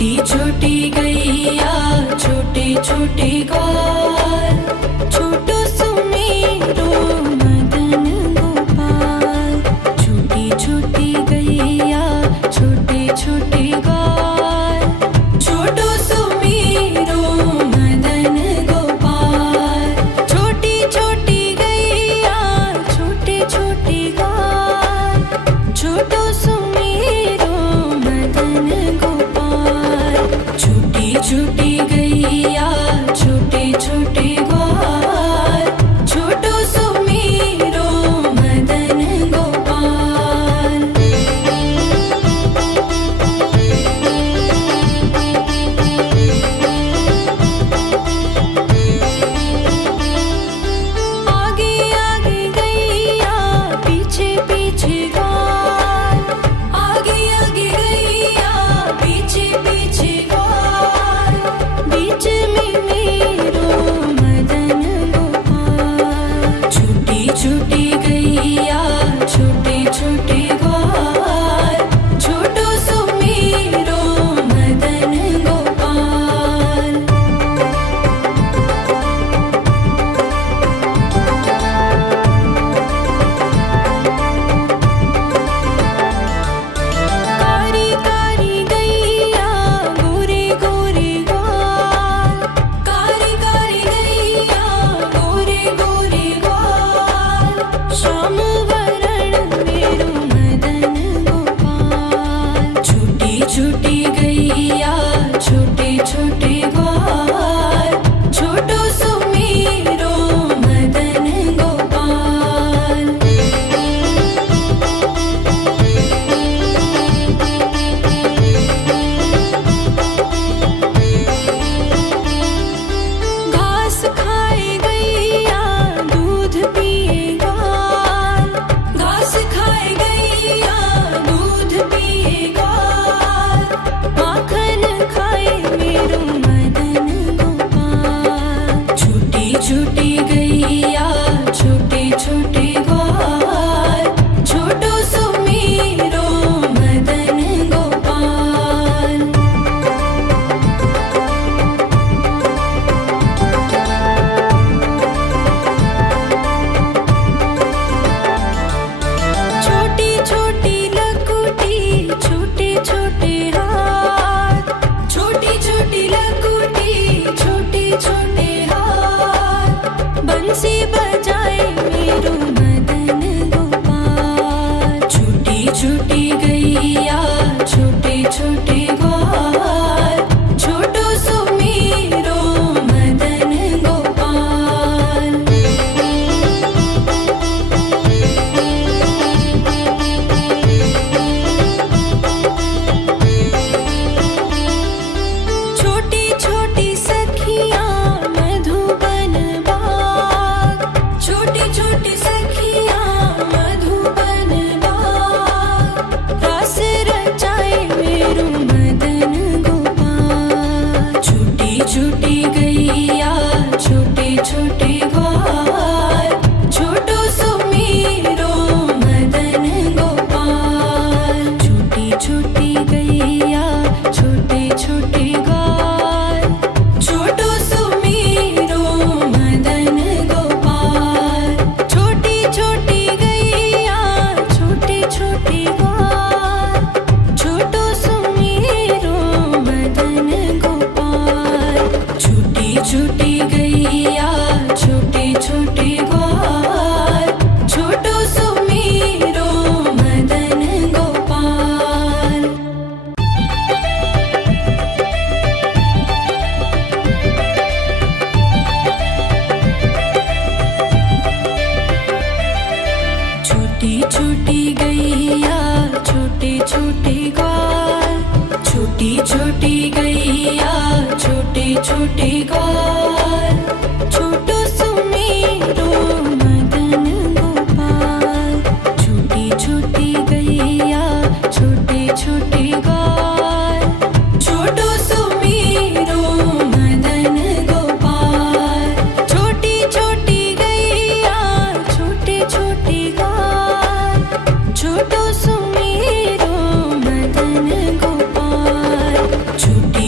छोटी छोटी गैया छोटे छोटे ग्वाल, छोटो सुमेरो मदन गोपाल। छोटी छोटी गैया छोटे छोटे ग्वाल, छोटो सुमेरो मदन गोपाल। छोटी छोटी गैया छोटे छोटे ग्वाल, छोटो सुमेरो मदन गोपाल। छोटी छोटी गैया छोटे छोटे ग्वाल, छोटो सुमेरो मदन गोपाल। आगे आगे गैया पीछे पीछे ग्वाल, आगे आगे गैया पीछे पीछे ग्वाल। बीच में मेरो मदन गोपाल। छोटी छोटी गैया छोटे छोटे ग्वाल, छोटो सुमेरो मदन गोपाल। कारी कारी गैया गोरे गोरे ग्वाल, कारी कारी गैया गोरे गोरे ग्वाल। श्याम वरण मेरो मदन गोपाल। छोटी छोटी गैया छोटे छोटे ग्वाल, छोटो सुमेरो मदन गोपाल। घास खाए गैया दूध पिए ग्वाल, घास खाए गैया दूध पिए ग्वाल। माखन खाए मेरो मदन गोपाल। छोटी छोटी गैया छोटे छोटे ग्वाल, छोटो सुमेरो मदन गोपाल। छोटी छोटी लकुटी छोटे छोटे हाथ, छोटी छोटी लकुटी छोटे छोटे हाथ। बंसी बजाए मेरो मदन गोपाल। छोटी छोटी गैया छोटे छोटे ग्वाल, छोटो सुमेरो मदन गोपाल। छोटी छोटी सखियाँ मधुबन बाग, छोटी छोटी सखियाँ मधुबन बाग। रास रचाए मेरो मदन गोपाल। छोटी छोटी गैया छोटे छोटे ग्वाल, छोटो सुमेरो मदन गोपाल। छोटी छोटी गैया छोटे छोटे ग्वाल, छोटो सुमेरो मदन गोपाल। छोटी छोटी गैया छोटे छोटे ग्वाल, छोटो सुमेरो मदन गोपाल। छोटी छोटी गैया छोटे छोटे ग्वाल, छोटो सुमेरो मदन गोपाल। छोटी छोटी गैया छोटे छोटे ग्वाल, छोटी छोटी गैया छोटे छोटे ग्वाल, छोटो सुमेरो मदन गोपाल। छोटी छोटी गैया छोटे छोटे ग्वाल, छोटो सुमेरो मदन गोपाल। छोटी छोटी गैया छोटे छोटे ग्वाल, छोटो सुमेरो मदन गोपाल। छोटी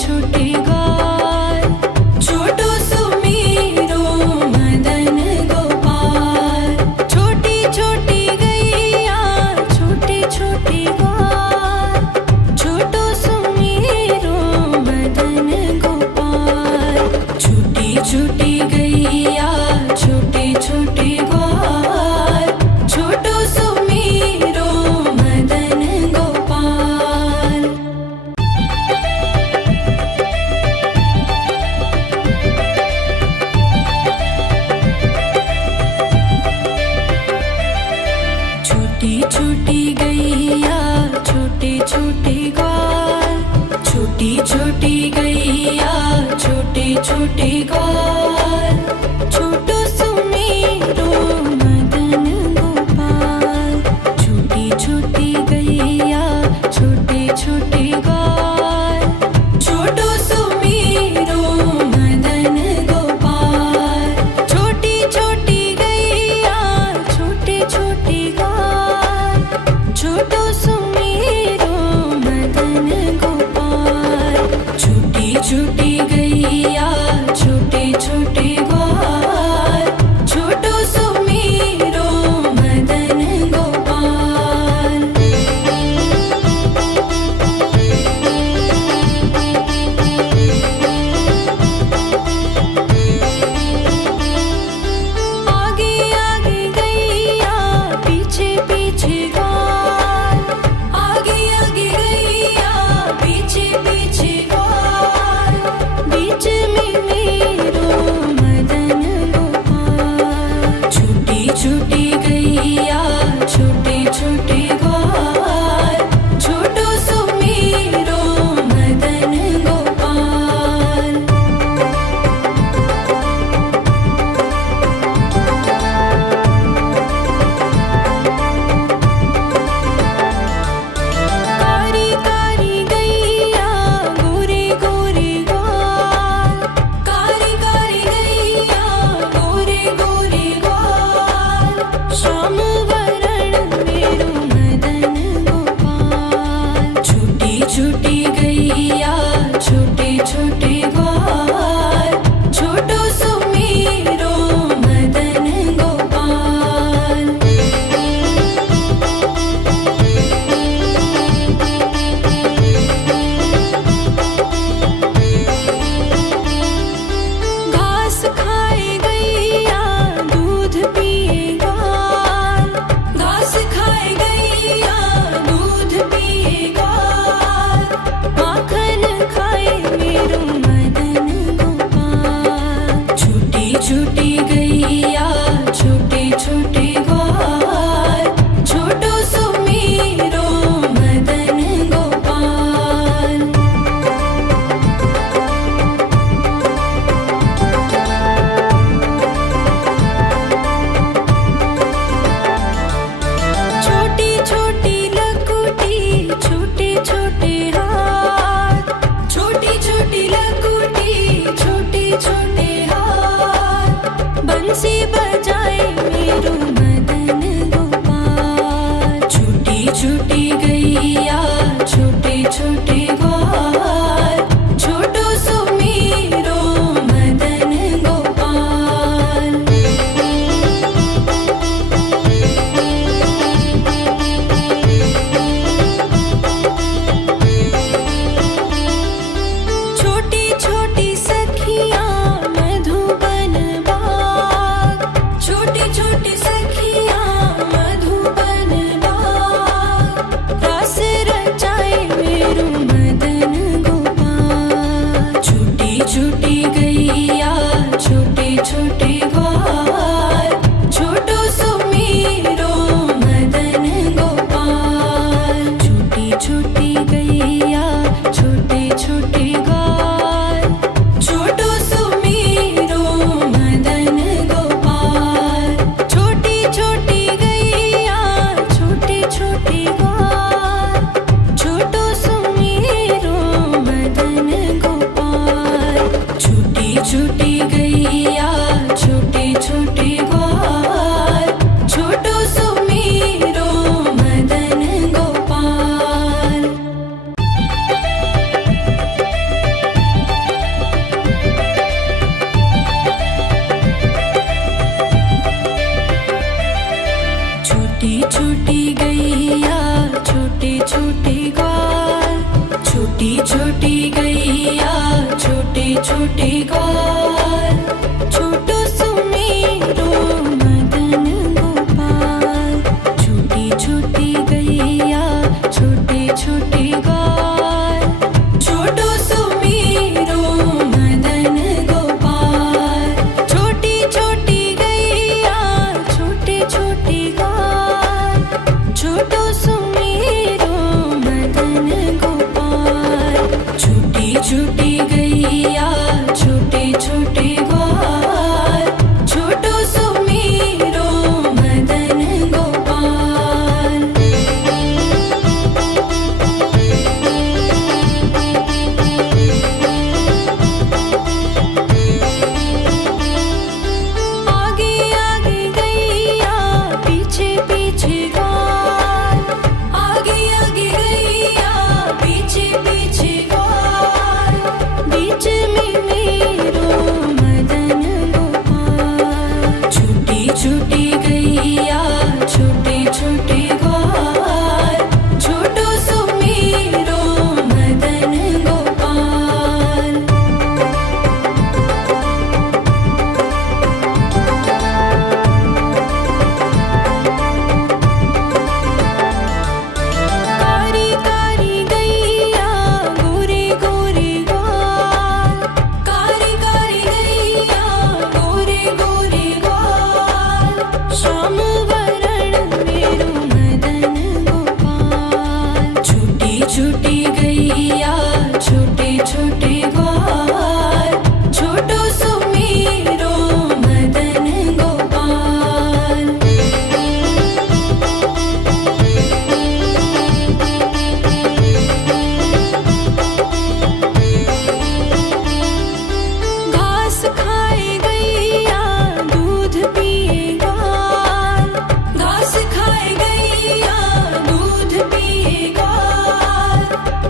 छोटे ग्वाल छोटो सुमेरो मदन गोपाल छोटी छोटी गैया छोटे छोटे ग्वाल छोटो सुमेरो मदन गोपाल छोटी छोटी गैया छोटे छोटे ग्वाल छोटो सुमेरो मदन गोपाल छोटी छोटी गैया छोटे छोटे ग्वाल छोटी छोटी गैया छोटे छोटे ग्वाल छोटो सुमेरो मदन गोपाल छोटी छोटी गैया छोटे छोटे ग्वाल छोटो सुमेरो मदन गोपाल छोटी छोटी गैया छोटे छोटे ग्वाल छोटो सुमेरो मदन गोपाल छोटी छोटी गैया छोटे छोटे ग्वाल छोटो सुमेरो मदन गोपाल आगे आगे गैया पीछे पीछे ग्वाल आगे आगे गैया पीछे पीछे ग्वाल छोटे ग्वाल, छोटो सुमेरो मदन गोपाल। छोटी छोटी गैया छोटे छोटे ग्वाल, छोटो सुमेरो मदन गोपाल। छोटी छोटी गैया छोटे छोटे ग्वाल, छोटो सुमेरो मदन गोपाल। छोटी छोटी गैया छोटे छोटे ग्वाल, छोटो सुमेरो मदन गोपाल। आगे आगे गैया पीछे पीछे ग्वाल, आगे आगे गैया पीछे पीछे ग्वाल। बीच में मेरो मदन गोपाल। छोटी छोटी गैया छोटे छोटे ग्वाल, छोटो सुमेरो मदन गोपाल। कारी कारी गैया गोरे गोरे ग्वाल, कारी कारी गैया गोरे गोरे ग्वाल। श्याम वरण मेरो मदन गोपाल। छोटी छोटी गैया छोटे छोटे ग्वाल, छोटो सुमेरो मदन गोपाल। घास खाए गैया दूध पिए ग्वाल, घास खाए गैया दूध पिए ग्वाल।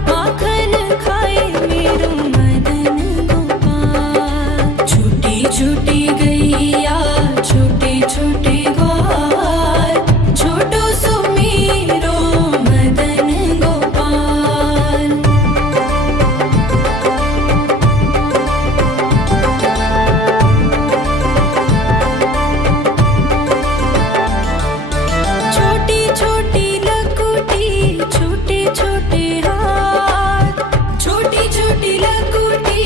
माखन खाए मेरो मदन गोपाल। छोटी छोटी गैया छोटे छोटे ग्वाल, छोटो सुमेरो मदन गोपाल। छोटी छोटी लकुटी छोटे छोटे हाथ, छोटी छोटी लकुटी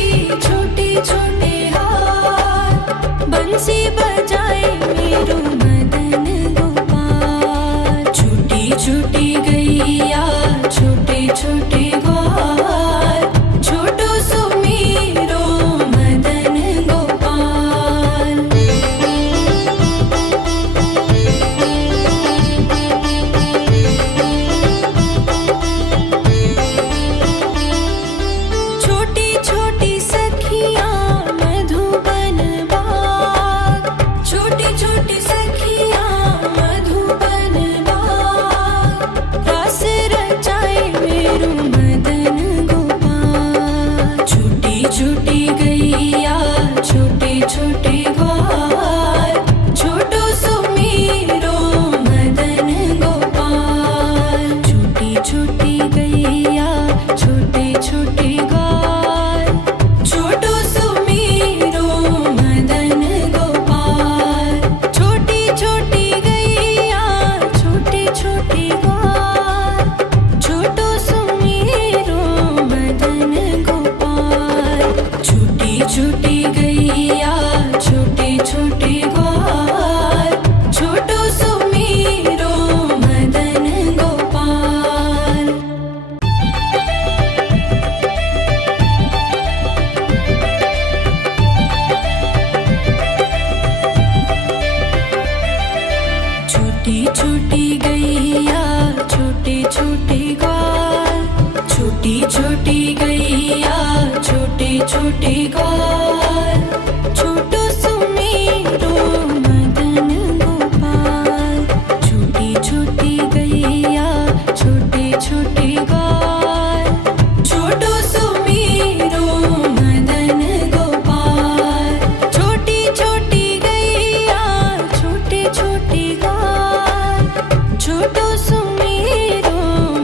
छोटे छोटे हाथ। बंसी बजाए मेरो मदन गोपाल। छोटी छोटी गैया छोटे छोटे ग्वाल, छोटो सुमेरो मदन गोपाल। छोटी छोटी सखियाँ मधुबन बाग, छोटी छोटी सखियाँ मधुबन बाग। रास रचाए मेरो मदन गोपाल। छोटी छोटी गैया छोटे छोटे ग्वाल, छोटो सुमेरो मदन गोपाल। छोटी छोटी गैया छोटे छोटे ग्वाल, छोटो सुमेरो मदन गोपाल। छोटी छोटी गैया छोटे छोटे ग्वाल, छोटो सुमेरो मदन गोपाल। छोटी छोटी गैया छोटे छोटे ग्वाल, छोटो सुमेरो मदन गोपाल। छोटी छोटी गैया छोटे छोटे ग्वाल, छोटी छोटी गैया छोटे छोटे ग्वाल, छोटो सुमेरो मदन गोपाल। छोटी छोटी गैया छोटे छोटे ग्वाल, छोटो सुमेरो मदन गोपाल। छोटी छोटी गैया छोटे छोटे ग्वाल, छोटो सुमेरो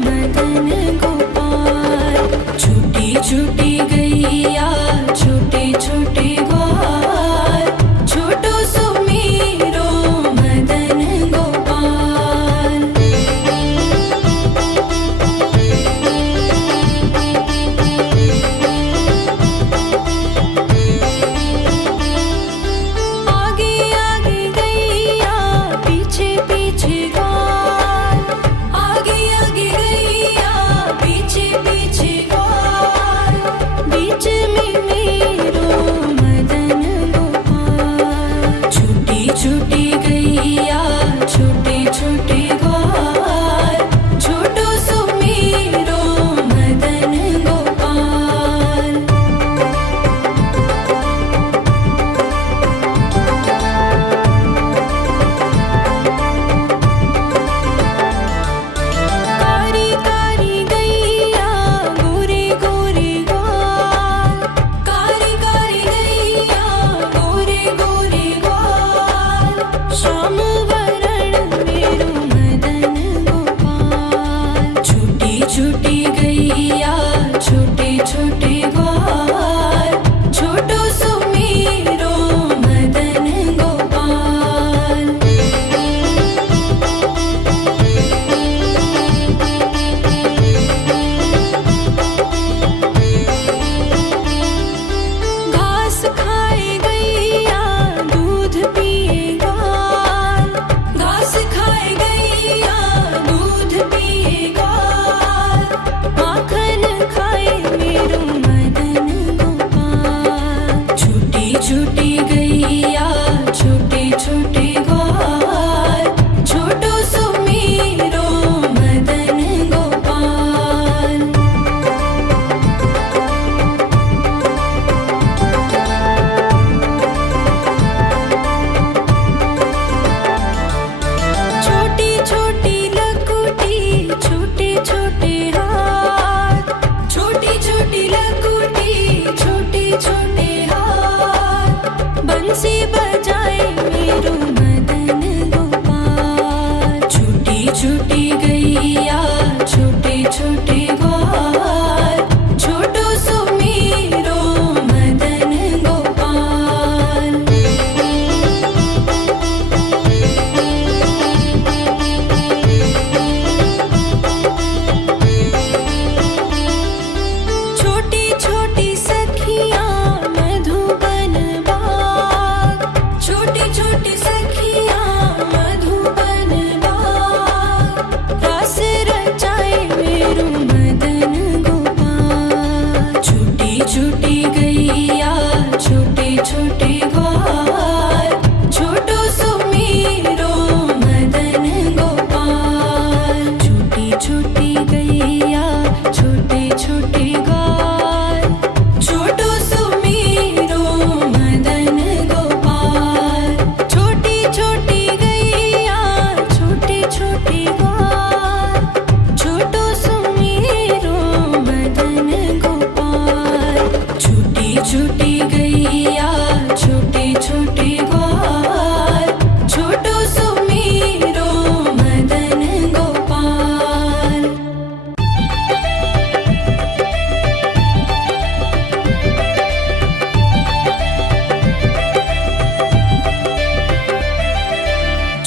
मदन गोपाल। छोटी छोटी गैया छोटे छोटी गैया छोटे छोटे ग्वाल, छोटो सो मेरो मदन गोपाल। छोटी छोटी लकुटी छोटे छोटे हाथ, छोटी छोटी लकुटी छोटे छोटे हाथ, बंसी बजाए मेरो मदन गोपाल। छोटी छोटी गैया छोटे छोटे ग्वाल, छोटो सो मेरो मदन गोपाल। छोटी छोटी सखियाँ मधुबन बाग, छोटी छोटी सखियाँ मधुबन बाग, रास रचाए मेरो मदन गोपाल। छोटी छोटी गैया छोटे छोटे ग्वाल, छोटो सो मेरो मदन गोपाल। छोटी छोटी गैया छोटे छोटे ग्वाल, छोटो सो मेरो मदन गोपाल। छोटी छोटी गैया छोटे छोटे ग्वाल, छोटो सो मेरो मदन गोपाल। छोटी छोटी गैया छोटे छोटे ग्वाल, छोटो सो मेरो मदन गोपाल।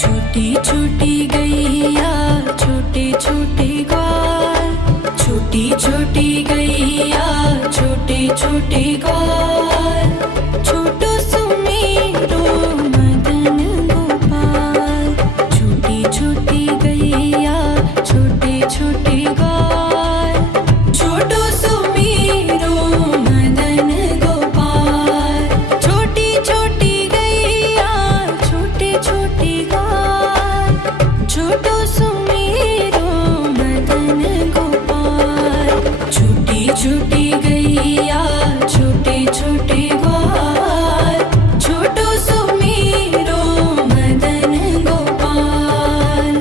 छोटी छोटी गैया छोटे छोटे ग्वाल, छोटी छोटी गैया छोटे छोटे ग्वाल, छोटो सो मेरो मदन गोपाल। छोटी छोटी गैया छोटे छोटे ग्वाल, छोटो सो मेरो मदन गोपाल। छोटी छोटी गैया छोटे छोटे ग्वाल, छोटो सो मेरो मदन गोपाल। छोटी छोटी गैया छोटे छोटे ग्वाल, छोटो सो मेरो मदन गोपाल।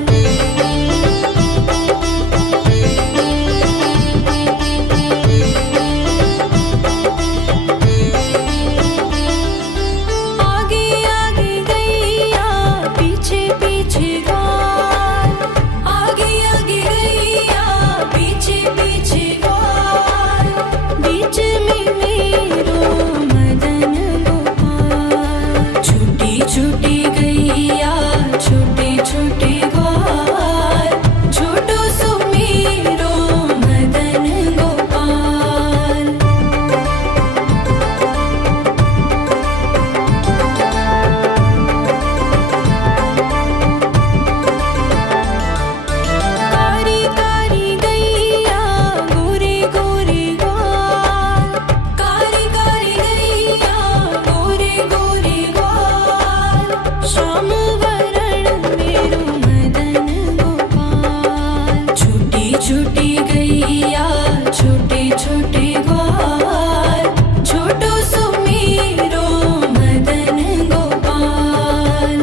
आगे आगे गैया पीछे पीछे ग्वाल, आगे आगे गैया पीछे पीछे ग्वाल, बीच में मेरो मदन गोपाल। छोटी छोटी गैया छोटे छोटे ग्वाल, छोटो सो मेरो मदन गोपाल। कारी कारी गैया गोरे गोरे ग्वाल, कारी कारी गैया गोरे गोरे ग्वाल, श्याम वरण मेरो मदन गोपाल। छोटी छोटी गैया छोटे छोटे ग्वाल, छोटो सो मेरो मदन गोपाल।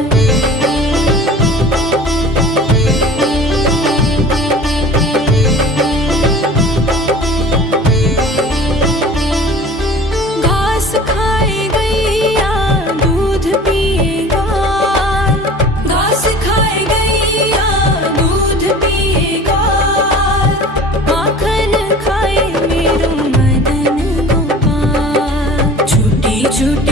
घास खाए गैया दूध पिए ग्वाल, घास खाए गैया दूध पिए ग्वाल, माखन खाए मेरो मदन गोपाल। छोटी छोटी